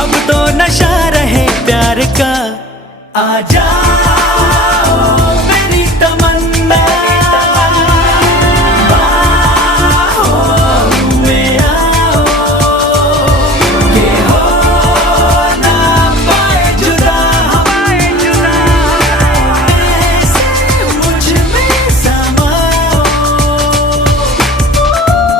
अब तो नशा रहे प्यार का, आ जाओ